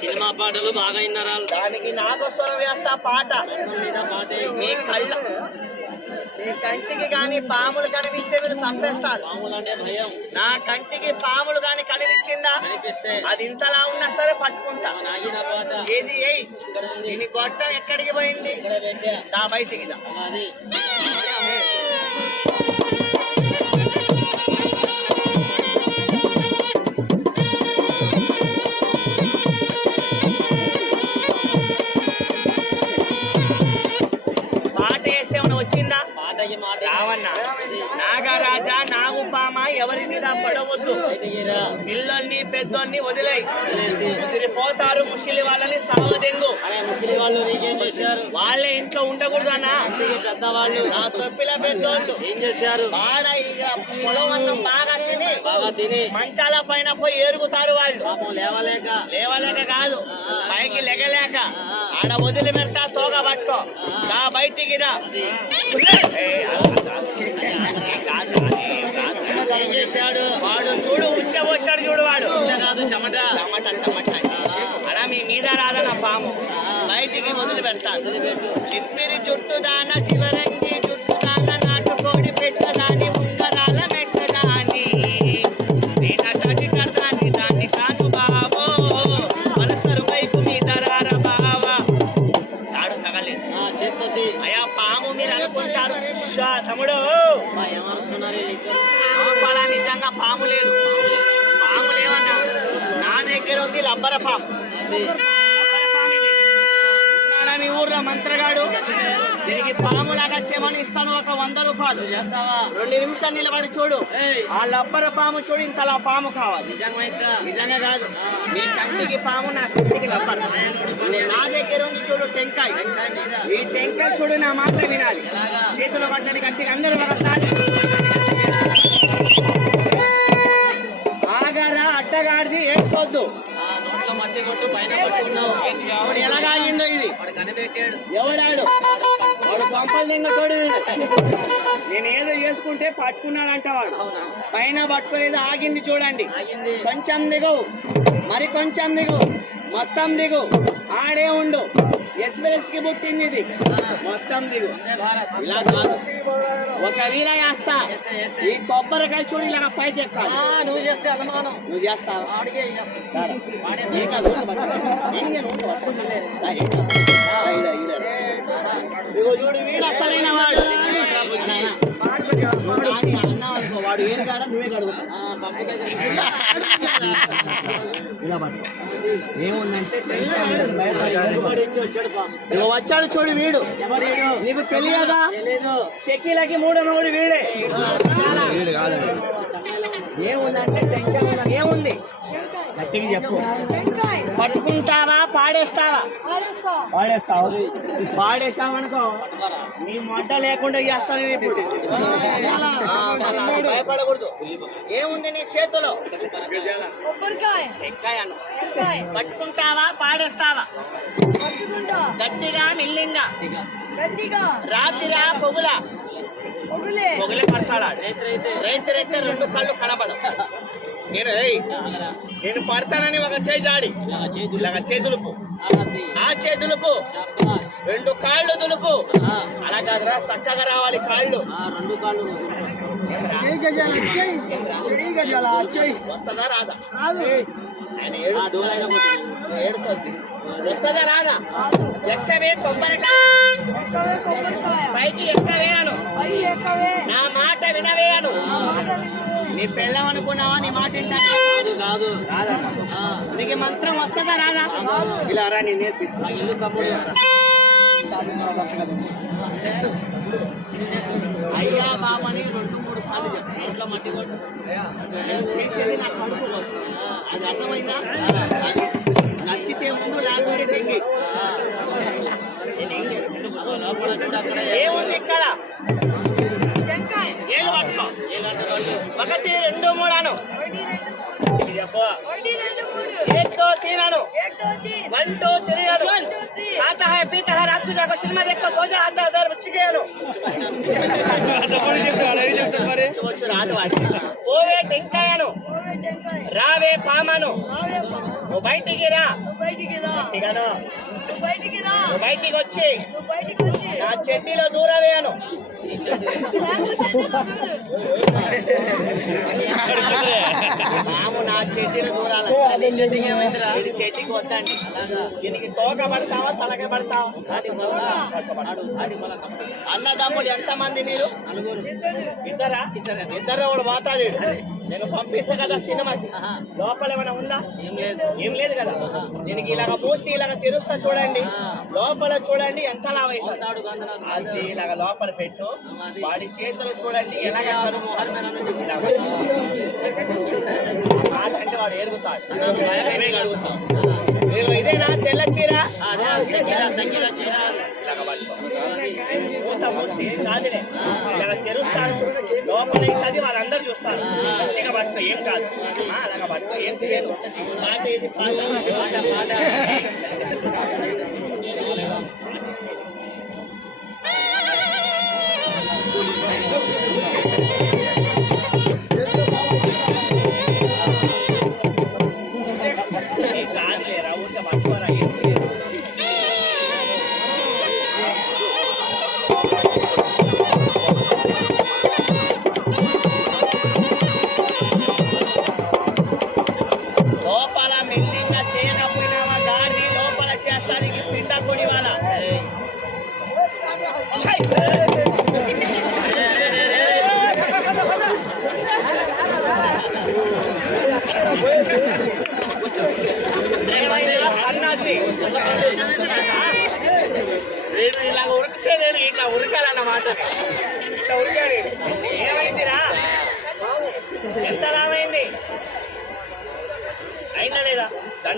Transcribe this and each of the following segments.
Cinema పాటలు బాగా విన్నారా? దానికి నాగోత్సవం వేస్తా పాట మీద పాట. మీ కళ్ళ మీ కంటికి గాని పాములు కనిపిస్తే మీరు చంపేస్తారు. నా కంటికి పాములు గాని కనిపించిందా? అది ఇంతలా ఉన్నా సరే పట్టుకుంటా. ఏది? దీని గొట్ట ఎక్కడికి పోయింది? దా బయటికి దా. పిల్లల్ని పెద్దోల్ని వదిలేయి. వదిలేసి వదిలిపోతారు ముసలి వాళ్ళని సావదెంగు. అరే ముసలి వాళ్ళు నీకేం చేశారు? వాళ్ళే ఇంట్లో ఉండకూడదన్నా పెద్దవాళ్ళు. నా తొప్పిల పెద్దోళ్ళు. ఏం చేశారు? బాగా ఇక పొలం అన్నం బాగా తిని బాగా తిని. మంచాల పైన పోయి ఏరుగుతారు వాళ్ళు. లేవలేక. లేవలేక కాదు పైకి లెగలేక. ఆడ వదిలి పెడతా తోక పట్టుకో. బయటికి రా. ఏం చేశాడు? వాడు చూడు ఉచ్చ పోసాడు చూడు వాడు. కాదు చెమట. చెమట చెమట. అలా మీ మీద రాదన్న పాము? బయటికి వదిలి పెడతాను చిప్పిరి జుట్టు దాన చివరంగి జుట్టు దాన నాటుకోడి పెట్టదాని మీ ఊర్లో మంత్రగాడు. దీనికి పాము లాగా చెమని ఇస్తాను ఒక వంద రూపాయలు. చేస్తావా? రెండు నిమిషాలు నిలబడి చూడు. ఆ లబ్బర పాము చూడు ఇంతలా పాము కావాలి. నిజంగా నిజంగా కాదు. మీ కంటికి పాము నా కంటికి లబ్బర. నా దగ్గర ఉంది చూడు టెంకాయ. ఈ టెంకాయ చూడు నా మాట వినాలి. చేతిలో పడ్డది కంటికి అందరూ ఒకసారి ఆగారా అడ్డగాడిది ఏడ్చొద్దు. పట్టుకున్నావు వాడు ఎలాగాగిందో ఇది? ఎవడాడు వాడు పంపలు వీడు. నేను ఏదో చేసుకుంటే పట్టుకున్నాడంట వాడు పైన పట్టుకోలేదు ఆగింది చూడండి. ఆగింది. కొంచెం దిగు. మరి కొంచెం దిగు. మొత్తం దిగు. ఆడే ఉండు. ఎక్స్ప్రెస్కి పుట్టింది ఇది మొత్తం దిగు ఇలా కాదు ఒక వీల వేస్తా ఎస్ఐ, ఎస్ఐ. ఈ కొబ్బరికాయ చూడు ఇలా పైకి ఎక్కాలి నువ్వు చేస్తే అనుమానం నువ్వు చేస్తావా. ఇగో చూడు వీడు అసలైన వాడు ఇలా పట్టుకో ఏముందంటే వచ్చాడు చూడు వీడు? నీకు తెలియదా? షకీలకి మూడో మొగుడు వీడే. ఏముందంటే టెన్షన్ ఏముంది? గట్టిగా చెప్పు. పట్టుకుంటావా పాడేస్తావా? పాడేస్తావు పాడేసావనుకో నీ మొట్ట లేకుండా చేస్తాను ఇప్పుడు. భయపడకూడదు. ఏముంది నీ చేతిలో? పట్టుకుంటావా పాడేస్తావా? గట్టిగా మిల్లింగా. గట్టిగా. రాత్రిరా పొగుల. పొగులే. పొగలే పడతాడు? రైతు రైతు రైతు రెండు కళ్ళు కనబడవు. నేను నేను పడతానని ఒక చేయి జాడి. ఇలాగ చేతులు ఇలాగ చేతులుపు. ఆ చేతులుపు శాబాష్. రెండు కాళ్ళు దులుపు. అలా కాదురా చక్కగా రావాలి కాళ్ళు. ఆ, రెండు కాళ్ళు వస్తుందా రాదా? ఆయన ఏడు. ఏడుస్తుంది. వస్తుందా రాదా. ఎక్కవే కొబ్బరికాయ. పైకి ఎక్కవే అను. నా మాట వినవే అను. నా పెళ్ళం అనుకున్నావా? నీ మాట కాదు కాదు నీకు మంత్రం వస్తుందా రాదా. ఇలా రా నేను నేర్పిస్తా. ఇల్లు అయ్యా బాబని రెండు మూడు సార్లు చెప్పు. నోట్లో మట్టి కొట్టు. నేను చేసేది నా కడుపు కోసం అది అర్థమైందా? నచ్చితే ఉండు లేకపోతే దిగి. ఏముంది ఇక్కడ? ఏళ్ళు పట్టుకో. ఒకటి రెండు మూడాను ఏకో తీనాను వన్ టూ త్రీ అను. ఆత హై పీత హై రాత్రి జాకో సినిమా దేఖో సోజా ఆత అదర్ బచ్చికేను టెంకాయను. రావే పామను. నువ్వు బయటికి రా. ఇకను నువ్వు బయటికి వచ్చి. నువ్వు బయటికి వచ్చి. నా చెడ్డీలో దూరవేయను లేకపోతే ఎందుకు మాము నా చెడ్డీలో దూరాలి ఇది చెడ్డీకి వద్దండి. దీనికి తోక పడతావా తలక పడతావా? అన్నదమ్ముడు ఎంతమంది మీరు? ఇద్దరా. ఇద్దరు? ఒకడు పోతాడు నేను పంపిస్తా కదా సినిమాకి లోపల ఏమైనా ఉందా? ఏం లేదు. ఏం లేదు కదా. దీనికి ఇలాగ మూసి ఇలాగ తెరుస్తా చూడండి. లోపల చూడండి ఎంత లావ్ అవుతుంది అది ఇలాగ లోపల పెట్టు. వాడి చేతులు చూడండి ఎలాగ. ఆ మాట అంటే వాడు ఏరుగుతాడు ఇదేనా? తెల్ల చీర? కాదులే. ఇలాగ తెరుస్తాను. లోపల అవుతుంది వాళ్ళందరూ చూస్తారు. గట్టిగా పట్టుకో ఏం కాదు. ఆ, అలాగ పట్టుకో ఏం చేయను. పాట ఏది? పాట పాట పాట.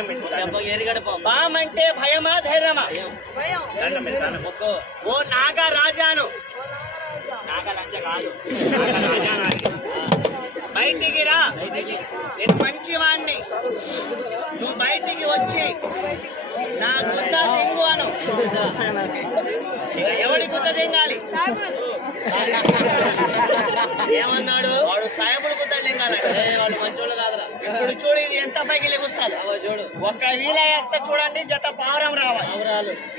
దండం పెట్టు బామ్ అంటే భయమా ధైర్యమా దండం. ఓ నాగా రాజాను కాదు. బయటికి రా. నేను మంచివాణ్ణి. నువ్వు బయటికి వచ్చి నా గుద్ద తెంగు అను ఎవడి గుద్ద తెంగాలి? ఏమన్నాడు? వాడు సాయబుడు గుద్ద మంచోళ్ళు కాదురా. ఇప్పుడు చూడు ఇది ఎంత పైకి లెగుస్తుంది. చూడు. ఒక్క వీల వేస్తే చూడండి జత పావురం రావాలి.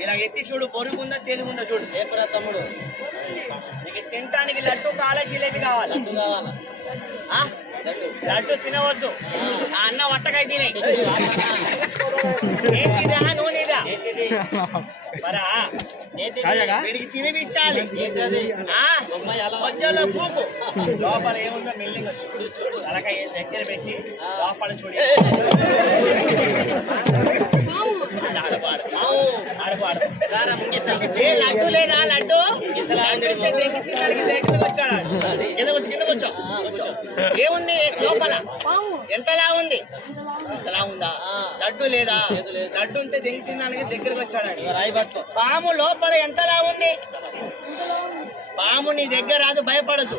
ఇలా ఎత్తి చూడు బొరుగుందా తెలుగుందా చూడు. ఏపురా తమ్ముడు? నీకు తినటానికి లడ్డు కాలే జిలేబీ కావాలి. లడ్డు కావాలా? లడ్డు తినవద్దు. ఆ. అన్న వట్టకాయ తినే. ఏంటిదా తినిపించాలి ఆ? మధ్యలో పూకు లోపల ఏముందో మెల్లిగా చూడు చూడు. తలకాయ దగ్గర పెట్టి లోపల చూడు. ఆడపాడు. ఆడపాడు. లడ్డు లేదా లడ్డు? ఏముంది లోపల ఎంతలా ఉంది ఎంతలా ఉందా లడ్డు లేదా లడ్డు ఉంటే దెంగి తినడానికి దగ్గరకు వచ్చాడు పాము లోపల ఎంతలా ఉంది పాము నీ దగ్గర రాదు భయపడదు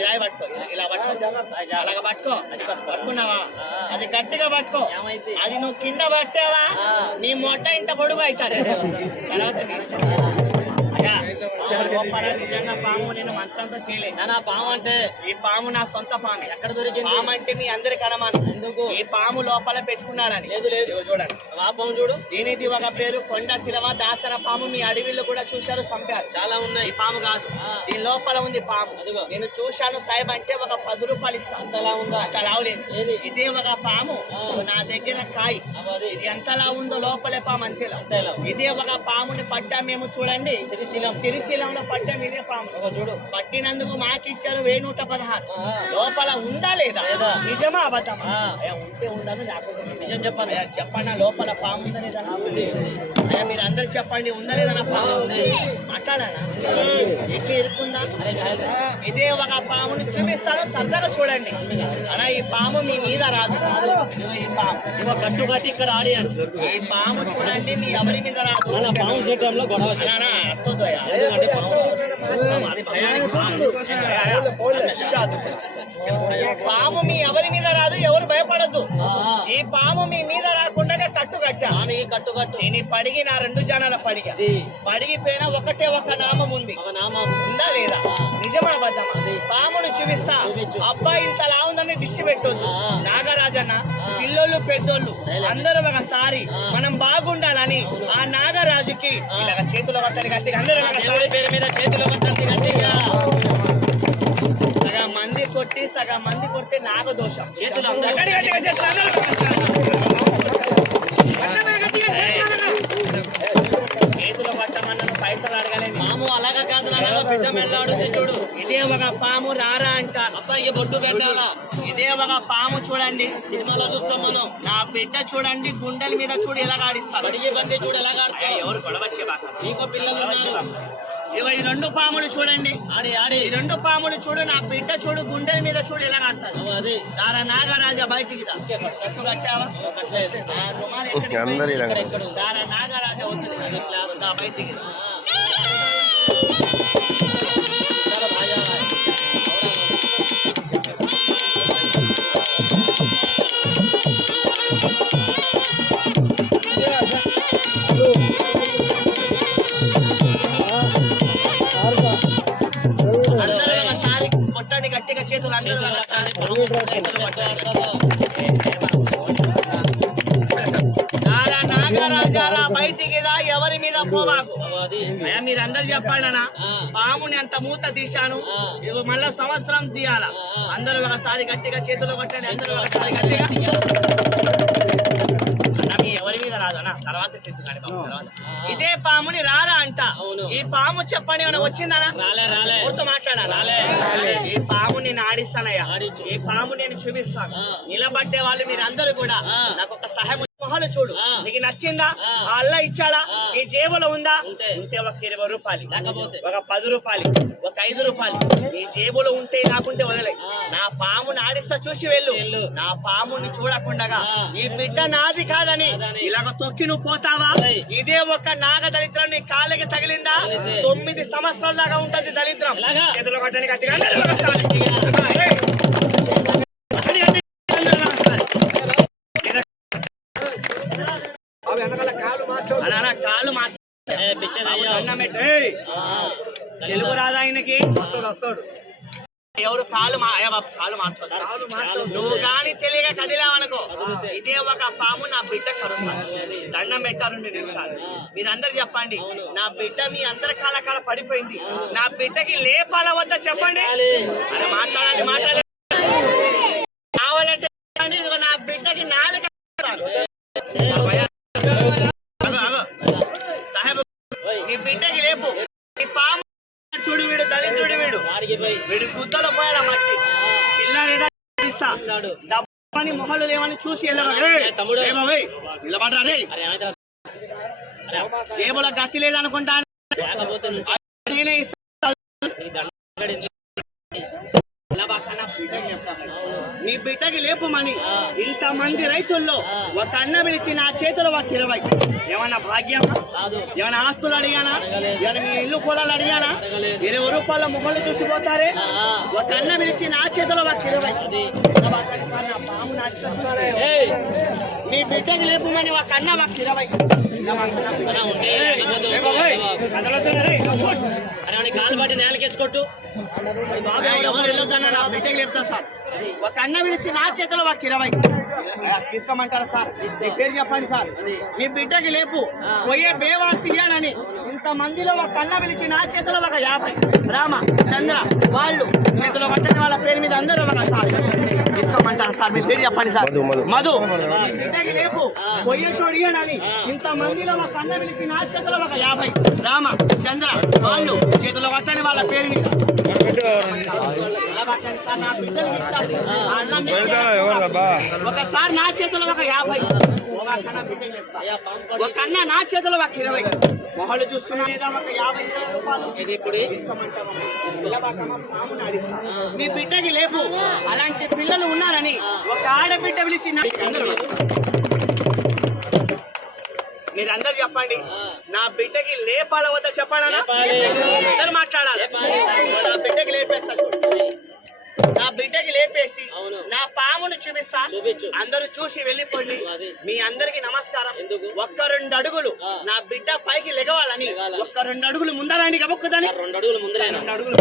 రాయి పట్టుకో. ఇలా- పట్టుకో. అలాగ పట్టుకో. పట్టుకున్నావా అది గట్టిగా పట్టుకో. అది నువ్వు కింద పట్టావా? నీ మొట్ట ఇంత పొడుగు అవుతుంది. తర్వాత పాము లోపల నిజంగా పాము నేను మంత్రంతో చేయలే నా పాము అంటే ఈ పాము నా సొంత పాము. ఎక్కడ దొరికింది? పాము అంటే మీ ఎందుకు? ఈ పాము లోపల పెట్టుకున్నారని. లేదు లేదు చూడండి. ఆ పాము చూడు. దీనిది ఒక పేరు కొండ శిలవ దాసర పాము. మీ అడవిలో కూడా చూశారు చంపారు. చాలా ఉన్నాయి. ఈ పాము కాదు. దీని లోపల ఉంది పాము. నేను చూశాను సాయిబ్ అంటే ఒక పది రూపాయలు ఇస్తా. అంతలా ఉందా? అంత లావలేదు ఇదే ఒక పాము. నా దగ్గర కాయి. ఇది ఎంతలా ఉందో లోపలే పాము అంతేలా. ఇదే ఒక పాముని పట్టా మేము చూడండి. సిరిశీలం. సిరిశీలంలో పట్టాం ఇదే పాము చూడు. పట్టినందుకు మాకు ఇచ్చారు వెయ్యి నూట పదహారు లోపల ఉందా లేదా? నిజమా అబద్ధమా? ఉంటే ఉండదు లేకపోతే. నిజం చెప్పండి అయ్యా, చెప్పండి లోపల పాము ఉందా లేదా అయ్యా మీరు అందరు చెప్పండి ఉందా లేదా పాము మాట్లాడానా ఎట్లా ఇరుకుందా ఇదే ఒక పాముని చూపిస్తాను సరదాగా చూడండి. అలా ఈ పాము మీ మీద రాదు. ఈ పాము. ఇదిగో కట్టు కట్టి ఇక్కడ ఆడియాను ఈ పాము చూడండి మీ ఎవరి మీద రాదు. అలా పాము చేయడంలో గొడవ భయానికి పాము. మీ ఎవరి మీద రాదు ఎవరు భయపడద్దు ఈ పాము మీ మీద రాకుండా కట్టు. నేను పడిగి నా రెండు జానాల పడిగ. పడిగిపోయిన ఒకటే ఒక నామం ఉంది. ఒక నామం. ఉందా లేదా? నిజమా అబద్ధమా? పామును చూపిస్తా. అబ్బాయి ఇంత లా ఉందని దిష్టి పెట్టొద్దు. నాగరాజన్న పిల్లోళ్ళు పెద్దోళ్ళు అందరూ ఒకసారి మనం బాగుండాలని ఆ నాగరాజుకి చేతులు కట్టి అందరూ దేవుడి పేరు మీద చేతిలో సగం మంది కొట్టి సగం మంది కొట్టి నాగదోషం. చేతులు అందరూ పట్టమన్నాను పైసలు అడగలేదు మాము అలాగా కాదు అలాగా బిడ్డ మెల్లాడుతుంది చూడు ఇదే ఒక పాము రారా అంట అబ్బాయి బొట్టు పెట్టాలా ఇదే ఒక పాము చూడండి సినిమాలో చూస్తాం మనం నా బిడ్డ చూడండి గుండెల మీద చూడు ఎలా ఆడిస్తాను బండి చూడు ఎవరు గొడవచ్చే బాగా నీకు పిల్లలు ఇగో ఈ రెండు పాములు చూడండి. ఆడి ఆడి ఈ రెండు పాములు చూడు నా బిడ్డ చూడు గుండెల మీద చూడు ఎలా ఆడతాడు నువ్వు అది. దారా నాగరాజ బయటికి కట్టు కట్టావా. దారా నాగరాజ వద్దు బయటికి నాగరాజారా బయటికి రా ఎవరి మీద పోవాకు అయ్యా మీరందరు చెప్పండి పాముని అంత మూత తీశాను. ఇగో మళ్ళా సంవత్సరం తీయాల. అందరూ ఒకసారి గట్టిగా చేతులు కొట్టండి అందరూ ఒకసారి గట్టిగా ఇదే పాముని రారా అంట. అవును. ఈ పాము చెప్పండి ఏమైనా వచ్చిందనా రాలే రాలే. ఎవరితో మాట్లాడా రాలే. ఈ పాము నేను ఆడిస్తానయ్యా. ఈ పాము నేను చూపిస్తాను. నిలబడ్డే వాళ్ళు మీరందరూ కూడా. నాకు ఒక సహాయం మొహాలు చూడు. నీకు నచ్చిందా ఆ. అల్ల ఇచ్చాడా. నీ జేబులో ఉందా ఉంటే. ఒక ఇరవై రూపాయలు? ఒక పది రూపాయలు ఒక ఐదు రూపాయలు నీ జేబులో ఉంటే నాకుంటే వదిలే. నా పాముని ఆడిస్తా చూసి వెళ్ళు. నా పాముని చూడకుండగా. ఈ బిడ్డ నాది కాదని. ఇలాగ తొక్కి నువ్వు పోతావా. ఇదే ఒక నాగ దళిద్రం నీ కాళ్ళకి తగిలిందా. తొమ్మిది సంవత్సరాల దాకా ఉంటది దళిద్రం ఎలాగా? చేతులు కొట్టండి గట్టిగా అందరూ ఒకసారి. ఏయ్. గట్టిగా, గట్టిగా, అందరూ ఒకసారి. అలా అలా కాళ్ళు మార్చు ఏ పిచ్చనయ్యా దండం పెట్టు. ఏయ్. ఆ, తెలుగు రాదా ఆయనకి ఎవరు కాలు కాలు మార్చు నువ్వు గాని తెలియక కదిలావనుకో ఇదే ఒక పాము నా బిడ్డ కరుస్తాను దండం పెట్టారు రెండు నిమిషాలు మీరందరు చెప్పండి నా బిడ్డ మీ అందరి కాళ్ళ కాళ్ళ పడిపోయింది నా బిడ్డకి లేపాల వద్ద చెప్పండి అరే మాట్లాడాలి మాట్లాడాలి కావాలంటే నా బిడ్డకి అగో. సాహెబ్ నీ బిడ్డకి లేపు చూడు వీడు వాడికి పోయి వీడి. గుద్దలో పోయాల మట్టి. చిల్లర ఇస్తా. ఇస్తాడు. డబ్బని మొహలు లేవని చూసి అరే జేబులో గతి లేదనుకుంటా. నేనే ఇస్తా. నీ బిడ్డకి లేపుమని. ఇంత మంది రైతుల్లో. ఒక అన్న పిలిచి నా చేతిలో ఒక ఇరవై ఏమన్నా భాగ్యమా ఏమైనా ఆస్తులు అడిగానా. ఏమైనా మీ ఇల్లు పొలాలు అడిగానా. ఇరవై రూపాయల మొహలు చూసిపోతారే ఒక అన్న పిలిచి నా చేతిలో ఒక ఇరవై నీ బిడ్డకి లేపుమని ఒక అన్న ఒక ఇరవై. అరే కాలు పట్టి నేలకేసుకొట్టు. బాబు ఎవరు వెళ్ళొద్దన్నా నా బిడ్డకి చెప్తా సార్. ఒక అన్న పిలిచి నా చేతిలో ఒక ఇరవై. తీసుకోమంటారా సార్? మీ పేరు చెప్పండి సార్. మీ బిడ్డకి లేపు. పోయే బేవాసి ఇయ్యానని ఇంత మందిలో ఒక అన్న పిలిచి నా చేతిలో ఒక యాభై. రామ చంద్ర వాళ్ళు చేతిలో కట్టని వాళ్ళ పేరు మీద అందరూ ఒక సార్. తీసుకోమంటారా సార్ మీ పేరు చెప్పండి సార్. మధు, ఇంత మందిలో ఒక అన్న పిలిచి నా చేతిలో ఒక యాభై. రామ చంద్ర వాళ్ళు చేతిలో కట్టని వాళ్ళ పేరు మీద. ఒకసారి నా చేతిలో ఒక యాభై. ఒక అన్న నా చేతిలో ఒక ఇరవై. మొహలు చూస్తున్నా. ఇది ఇప్పుడు. మీ బిడ్డకి లేపు. అలాంటి పిల్లలు ఉన్నారని ఒక ఆడబిడ్డ పిలిచి మీరందరూ చెప్పండి. నా బిడ్డకి లేపాల వద్ద చెప్పాలనా? లేపాలి. అందరు మాట్లాడాలి. నా బిడ్డకి లేపేస్తా. బిడ్డకి లేపేసి అవును. నా పామును చూపిస్తా. అందరూ చూసి వెళ్ళిపోండి. మీ అందరికి నమస్కారం ఎందుకు? ఒక్క రెండు అడుగులు. నా బిడ్డ పైకి లెగవాలని. ఒక్క రెండు అడుగులు ముందరండి గబుక్కుదని రెండు అడుగులు ముందరేనా రెండు అడుగులు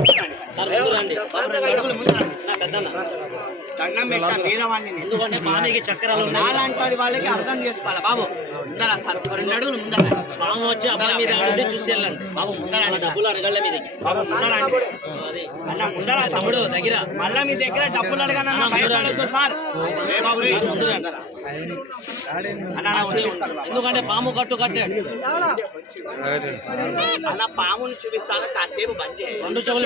దండం పెట్టా పేదవాడిని నేను. ఎందుకంటే చక్రాలు ఉన్నాయి నాలాంటి వాళ్ళకి అర్థం చేసుకోవాలి బాబు ముందర సార్ రెండు అడుగులు ముందర పాము వచ్చి అబ్బాయి మీద ఆడితే చూసి వెళ్ళండి బాబు ముందర. డబ్బులు అడగల బాబు ముందర రండి. అది అన్న ముందర తమ్ముడు దగ్గర మళ్ళా మీ దగ్గర డబ్బులు అడగానన్న. భయపడొద్దు సార్ ఏ బాబు రే. ముందు రండి. అన్న నా చూపిస్తాను బాబు. ఎందుకంటే పాము కట్టు కట్టాడు అన్న పాముని చూపిస్తాను కాసేపు బంద్ చేయండి రెండు చెవులు